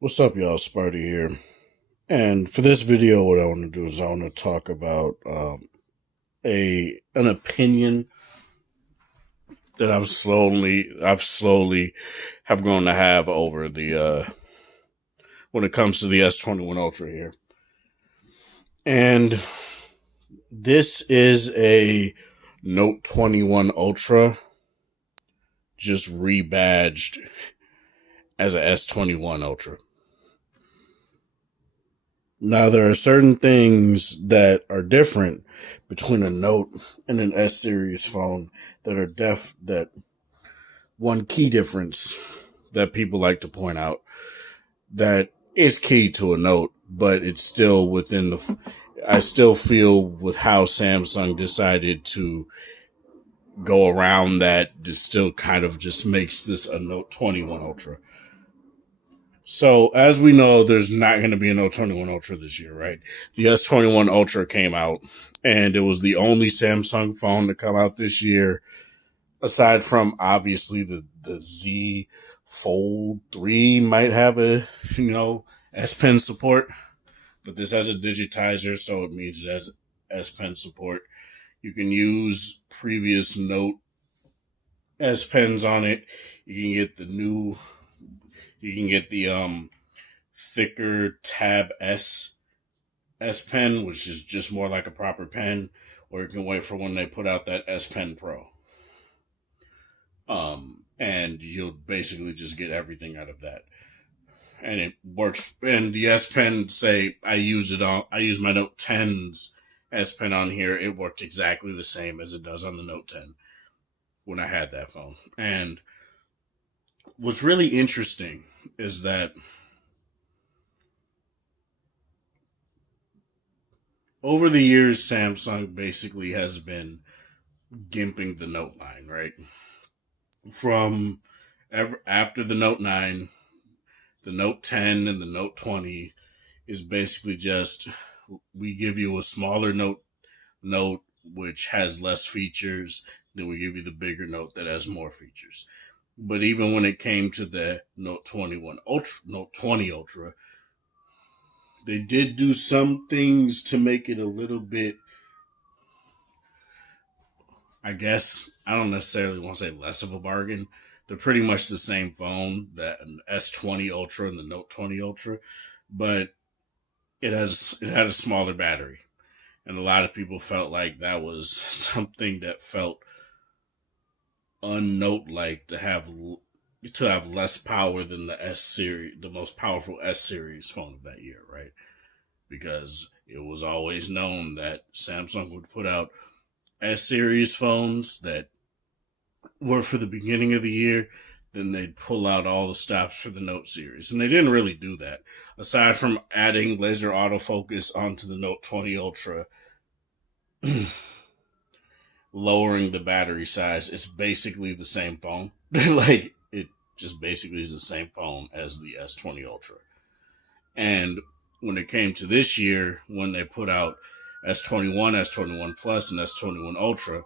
What's up, y'all? Sparty here. And for this video, what I want to do is I want to talk about a an opinion that I've slowly have grown to have over the when it comes to the S21 Ultra here. And this is a Note 21 Ultra just rebadged as a S21 Ultra. Now, there are certain things that are different between a Note and an S series phone that one key difference that people like to point out that is key to a Note, but it's still I still feel with how Samsung decided to go around that, just still kind of just makes this a Note 21 Ultra. So, as we know, there's not going to be a Note 21 Ultra this year, right? The S21 Ultra came out, and it was the only Samsung phone to come out this year, aside from obviously the Z Fold 3 might have S Pen support, but this has a digitizer, so it means it has S Pen support. You can use previous Note S Pens on it. You can get the thicker Tab S Pen, which is just more like a proper pen, or you can wait for when they put out that S Pen Pro. And you'll basically just get everything out of that. And it works. And the S Pen, say I use my Note 10's S Pen on here. It worked exactly the same as it does on the Note 10 when I had that phone. And what's really interesting is that over the years, Samsung basically has been gimping the Note line, right? From after the Note 9, the Note 10 and the Note 20 is basically just, we give you a smaller Note which has less features, then we give you the bigger Note that has more features. But even when it came to the Note 20 Ultra, they did do some things to make it a little bit, I guess, I don't necessarily want to say less of a bargain. They're pretty much the same phone, that an S20 Ultra and the Note 20 Ultra, but it had a smaller battery. And a lot of people felt like that was something that felt unnote like to have less power than the S series, the most powerful S series phone of that year, right? Because it was always known that Samsung would put out S series phones that were for the beginning of the year, then they'd pull out all the stops for the Note series. And they didn't really do that. Aside from adding laser autofocus onto the Note 20 Ultra, lowering the battery size, it's basically the same phone. Like, it just basically is the same phone as the S20 Ultra. And when it came to this year, when they put out S21, S21 Plus, and S21 Ultra,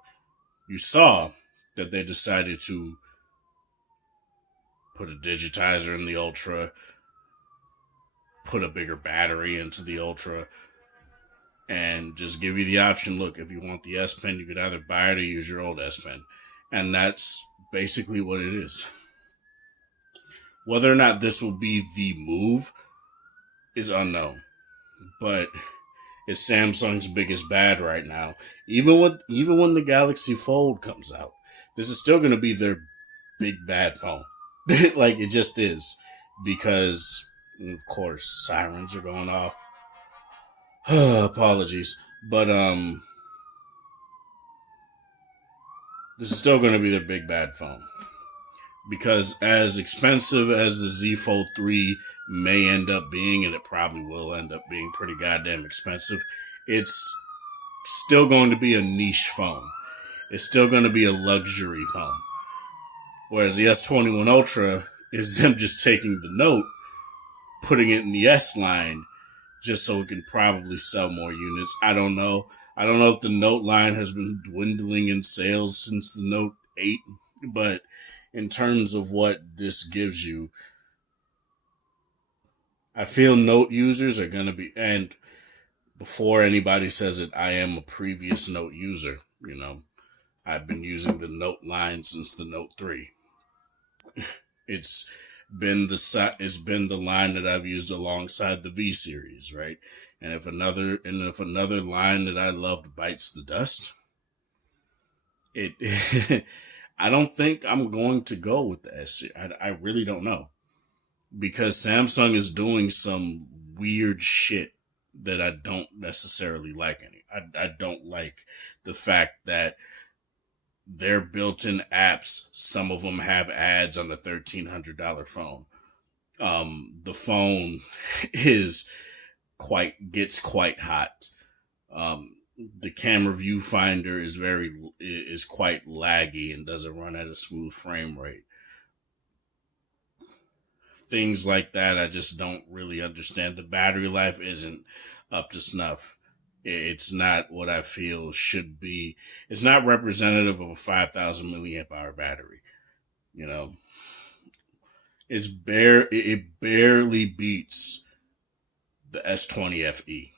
you saw that they decided to put a digitizer in the Ultra, put a bigger battery into the Ultra, and just give you the option, look, if you want the S Pen, you could either buy it or use your old S Pen. And that's basically what it is. Whether or not this will be the move is unknown. But it's Samsung's biggest bad right now. Even when the Galaxy Fold comes out, this is still going to be their big bad phone. Like, it just is. Because, of course, sirens are going off. Apologies. But this is still going to be their big bad phone. Because as expensive as the Z Fold 3 may end up being, and it probably will end up being pretty goddamn expensive, it's still going to be a niche phone. It's still going to be a luxury phone. Whereas the S21 Ultra is them just taking the Note, putting it in the S line, just so it can probably sell more units. I don't know. I don't know if the Note line has been dwindling in sales since the Note 8, but in terms of what this gives you, I feel Note users are going to be, and before anybody says it, I am a previous Note user. You know, I've been using the Note line since the Note 3. It's it's been the line that I've used alongside the V series, right? And if another line that I loved bites the dust, it I don't think I'm going to go with the S series. I really don't know, because Samsung is doing some weird shit that I don't necessarily like I don't like the fact that their built-in apps, some of them have ads on the $1,300 phone. The phone is gets quite hot. The camera viewfinder is quite laggy and doesn't run at a smooth frame rate. Things like that, I just don't really understand. The battery life isn't up to snuff. It's not what I feel should be. It's not representative of a 5,000 milliamp hour battery. You know, it barely beats the S20 FE,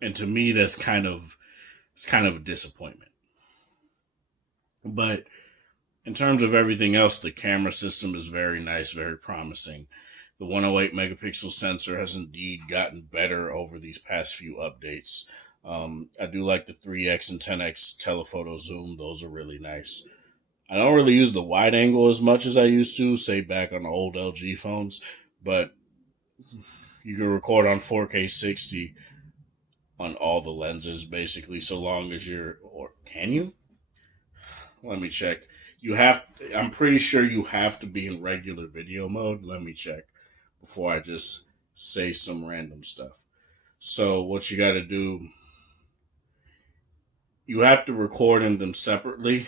and to me, it's kind of a disappointment. But in terms of everything else, the camera system is very nice, very promising. The 108 megapixel sensor has indeed gotten better over these past few updates. I do like the 3x and 10x telephoto zoom. Those are really nice. I don't really use the wide angle as much as I used to, say back on the old LG phones, but you can record on 4K 60 on all the lenses, basically, so long as or can you? Let me check. I'm pretty sure you have to be in regular video mode. Let me check before I just say some random stuff. So what you got to do, you have to record in them separately,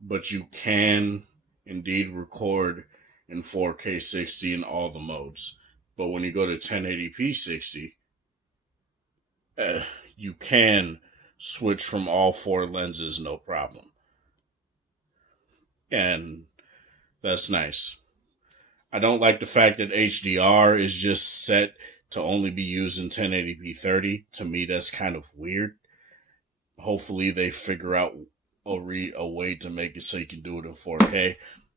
but you can indeed record in 4K 60 in all the modes. But when you go to 1080p 60, you can switch from all four lenses no problem. And that's nice. I don't like the fact that HDR is just set to only be used in 1080p 30. To me, that's kind of weird. Hopefully they figure out a way to make it so you can do it in 4K.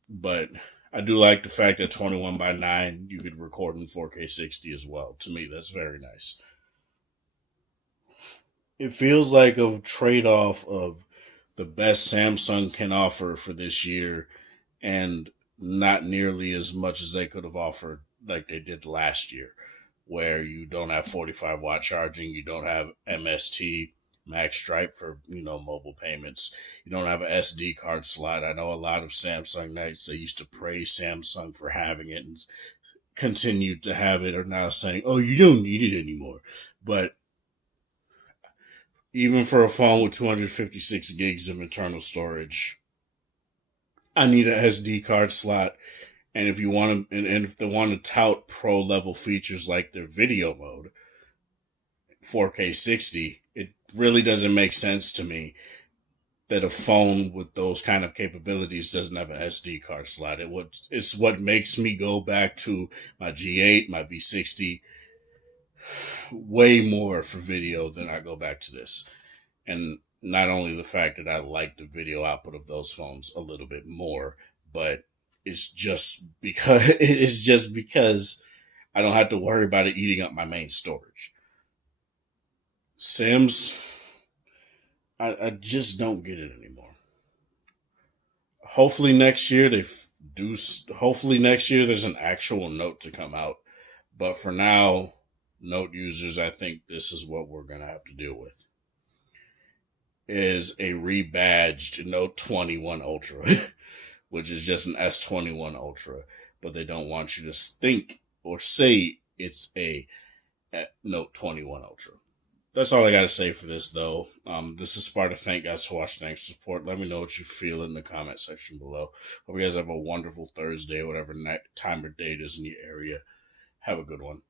But I do like the fact that 21:9 you could record in 4K 60 as well. To me, that's very nice. It feels like a trade-off of the best Samsung can offer for this year and not nearly as much as they could have offered like they did last year, where you don't have 45-watt charging, you don't have MST Max Stripe for mobile payments, you don't have an SD card slot. I know a lot of Samsung nights they used to praise Samsung for having it and continued to have it are now saying, oh, you don't need it anymore. But even for a phone with 256 gigs of internal storage, I need an SD card slot. And if you want to, and if they want to tout pro level features like their video mode, 4K 60, it really doesn't make sense to me that a phone with those kind of capabilities doesn't have an SD card slot. It's what makes me go back to my G8, my V60, way more for video than I go back to this. And not only the fact that I like the video output of those phones a little bit more, but it's just because I don't have to worry about it eating up my main storage. Sims, I just don't get it anymore. Hopefully next year Hopefully next year there's an actual Note to come out. But for now, Note users, I think this is what we're gonna have to deal with. Is a rebadged Note 21 Ultra, which is just an S21 Ultra, but they don't want you to think or say it's a Note 21 Ultra. That's all I got to say for this, though. This is Sparta. Thank you guys for watching. Thanks for support. Let me know what you feel in the comment section below. Hope you guys have a wonderful Thursday, whatever time or day it is in your area. Have a good one.